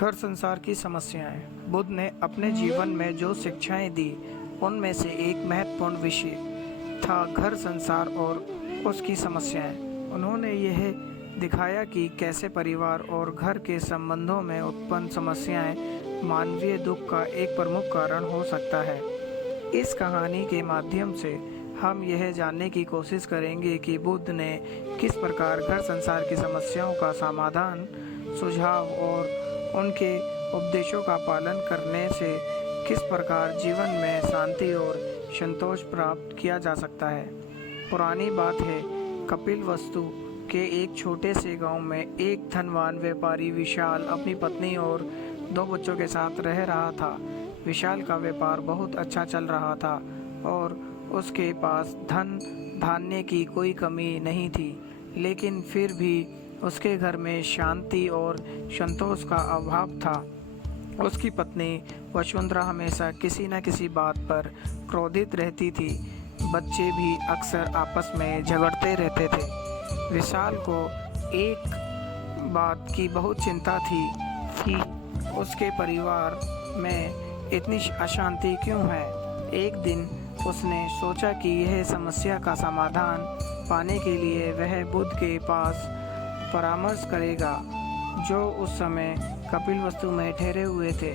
घर संसार की समस्याएं। बुद्ध ने अपने जीवन में जो शिक्षाएं दी उनमें से एक महत्वपूर्ण विषय था घर संसार और उसकी समस्याएं। उन्होंने यह दिखाया कि कैसे परिवार और घर के संबंधों में उत्पन्न समस्याएं मानवीय दुख का एक प्रमुख कारण हो सकता है। इस कहानी के माध्यम से हम यह जानने की कोशिश करेंगे कि बुद्ध ने किस प्रकार घर संसार की समस्याओं का समाधान, सुझाव और उनके उपदेशों का पालन करने से किस प्रकार जीवन में शांति और संतोष प्राप्त किया जा सकता है। पुरानी बात है, कपिलवस्तु के एक छोटे से गांव में एक धनवान व्यापारी विशाल अपनी पत्नी और 2 बच्चों के साथ रह रहा था। विशाल का व्यापार बहुत अच्छा चल रहा था और उसके पास धन धान्य की कोई कमी नहीं थी, लेकिन फिर भी उसके घर में शांति और संतोष का अभाव था। उसकी पत्नी वसुंधरा हमेशा किसी न किसी बात पर क्रोधित रहती थी। बच्चे भी अक्सर आपस में झगड़ते रहते थे। विशाल को एक बात की बहुत चिंता थी कि उसके परिवार में इतनी अशांति क्यों है। एक दिन उसने सोचा कि यह समस्या का समाधान पाने के लिए वह बुद्ध के पास परामर्श करेगा, जो उस समय कपिलवस्तु में ठहरे हुए थे।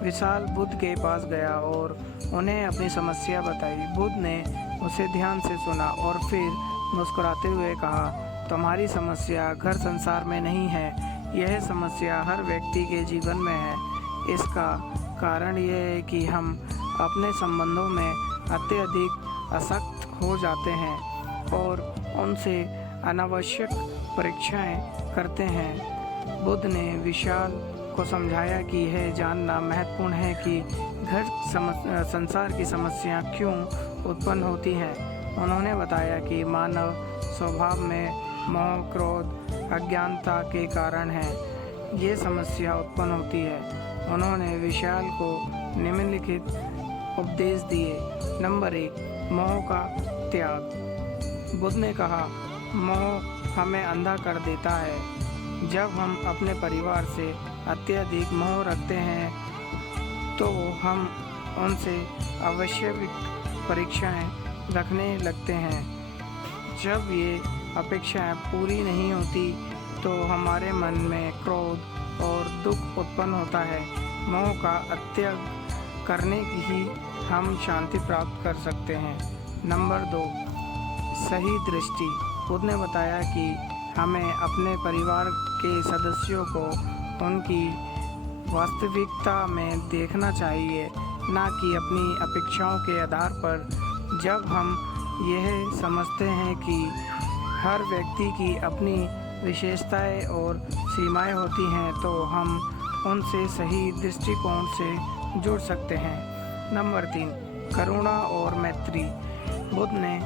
विशाल बुद्ध के पास गया और उन्हें अपनी समस्या बताई। बुद्ध ने उसे ध्यान से सुना और फिर मुस्कुराते हुए कहा, तुम्हारी समस्या घर संसार में नहीं है, यह समस्या हर व्यक्ति के जीवन में है। इसका कारण यह है कि हम अपने संबंधों में अत्यधिक आसक्त हो जाते हैं और उनसे अनावश्यक परीक्षाएं करते हैं। बुद्ध ने विशाल को समझाया कि यह जानना महत्वपूर्ण है कि घर संसार की समस्या क्यों उत्पन्न होती हैं। उन्होंने बताया कि मानव स्वभाव में मोह, क्रोध, अज्ञानता के कारण है ये समस्या उत्पन्न होती है। उन्होंने विशाल को निम्नलिखित उपदेश दिए। नंबर 1, मोह का त्याग। बुद्ध ने कहा, मोह हमें अंधा कर देता है। जब हम अपने परिवार से अत्यधिक मोह रखते हैं तो हम उनसे आवश्यक परीक्षाएं रखने लगते हैं। जब ये अपेक्षाएं पूरी नहीं होती तो हमारे मन में क्रोध और दुख उत्पन्न होता है। मोह का त्याग करने की ही हम शांति प्राप्त कर सकते हैं। नंबर 2, सही दृष्टि। बुद्ध ने बताया कि हमें अपने परिवार के सदस्यों को उनकी वास्तविकता में देखना चाहिए, ना कि अपनी अपेक्षाओं के आधार पर। जब हम यह समझते हैं कि हर व्यक्ति की अपनी विशेषताएं और सीमाएं होती हैं तो हम उनसे सही दृष्टिकोण से जुड़ सकते हैं। नंबर 3, करुणा और मैत्री। बुद्ध ने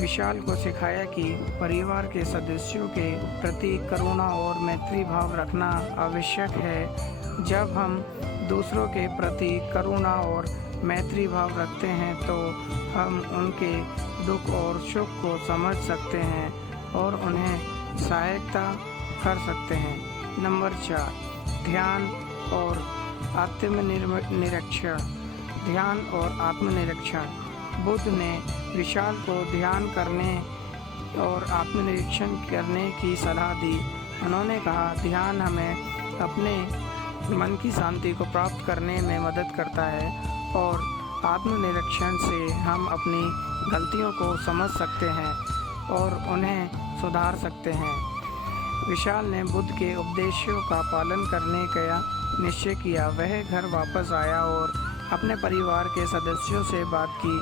विशाल को सिखाया कि परिवार के सदस्यों के प्रति करुणा और मैत्री भाव रखना आवश्यक है। जब हम दूसरों के प्रति करुणा और मैत्री भाव रखते हैं तो हम उनके दुख और सुख को समझ सकते हैं और उन्हें सहायता कर सकते हैं। नंबर 4, ध्यान और आत्मनिरीक्षण। ध्यान और आत्मनिरीक्षण। बुद्ध ने विशाल को ध्यान करने और आत्मनिरीक्षण करने की सलाह दी। उन्होंने कहा, ध्यान हमें अपने मन की शांति को प्राप्त करने में मदद करता है और आत्मनिरीक्षण से हम अपनी गलतियों को समझ सकते हैं और उन्हें सुधार सकते हैं। विशाल ने बुद्ध के उपदेशों का पालन करने का निश्चय किया। वह घर वापस आया और अपने परिवार के सदस्यों से बात की।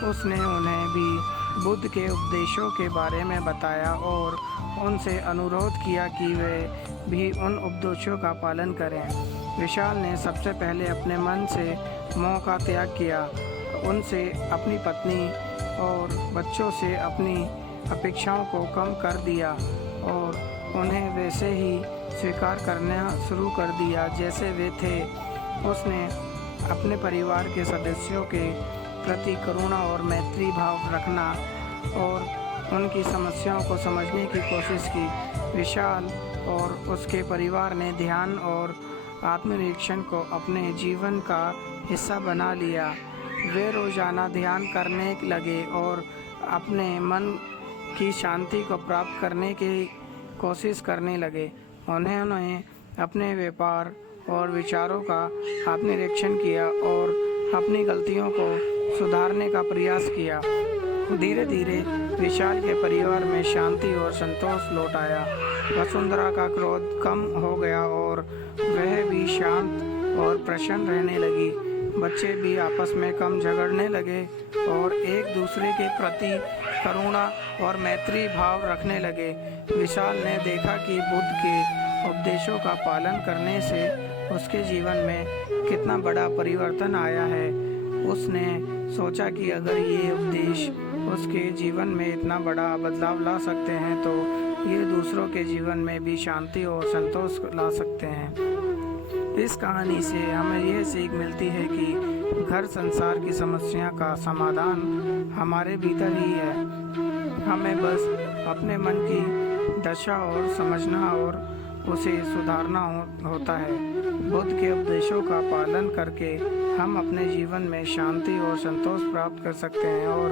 उसने उन्हें भी बुद्ध के उपदेशों के बारे में बताया और उनसे अनुरोध किया कि वे भी उन उपदेशों का पालन करें। विशाल ने सबसे पहले अपने मन से मोह का त्याग किया। उनसे अपनी पत्नी और बच्चों से अपनी अपेक्षाओं को कम कर दिया और उन्हें वैसे ही स्वीकार करना शुरू कर दिया जैसे वे थे। उसने अपने परिवार के सदस्यों के प्रति करुणा और मैत्री भाव रखना और उनकी समस्याओं को समझने की कोशिश की। विशाल और उसके परिवार ने ध्यान और आत्मनिरीक्षण को अपने जीवन का हिस्सा बना लिया। वे रोजाना ध्यान करने लगे और अपने मन की शांति को प्राप्त करने की कोशिश करने लगे। उन्होंने अपने व्यापार और विचारों का आत्मनिरीक्षण किया और अपनी गलतियों को सुधारने का प्रयास किया। धीरे धीरे विशाल के परिवार में शांति और संतोष लौट आया। वसुंधरा का क्रोध कम हो गया और वह भी शांत और प्रसन्न रहने लगी। बच्चे भी आपस में कम झगड़ने लगे और एक दूसरे के प्रति करुणा और मैत्री भाव रखने लगे। विशाल ने देखा कि बुद्ध के उपदेशों का पालन करने से उसके जीवन में कितना बड़ा परिवर्तन आया है। उसने सोचा कि अगर ये उपदेश उसके जीवन में इतना बड़ा बदलाव ला सकते हैं तो ये दूसरों के जीवन में भी शांति और संतोष ला सकते हैं। इस कहानी से हमें यह सीख मिलती है कि घर संसार की समस्या का समाधान हमारे भीतर ही है। हमें बस अपने मन की दशा और समझना और उसे सुधारना होता है। बुद्ध के उपदेशों का पालन करके हम अपने जीवन में शांति और संतोष प्राप्त कर सकते हैं और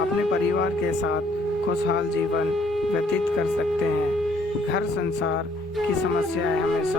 अपने परिवार के साथ खुशहाल जीवन व्यतीत कर सकते हैं। घर संसार की समस्याएं हमेशा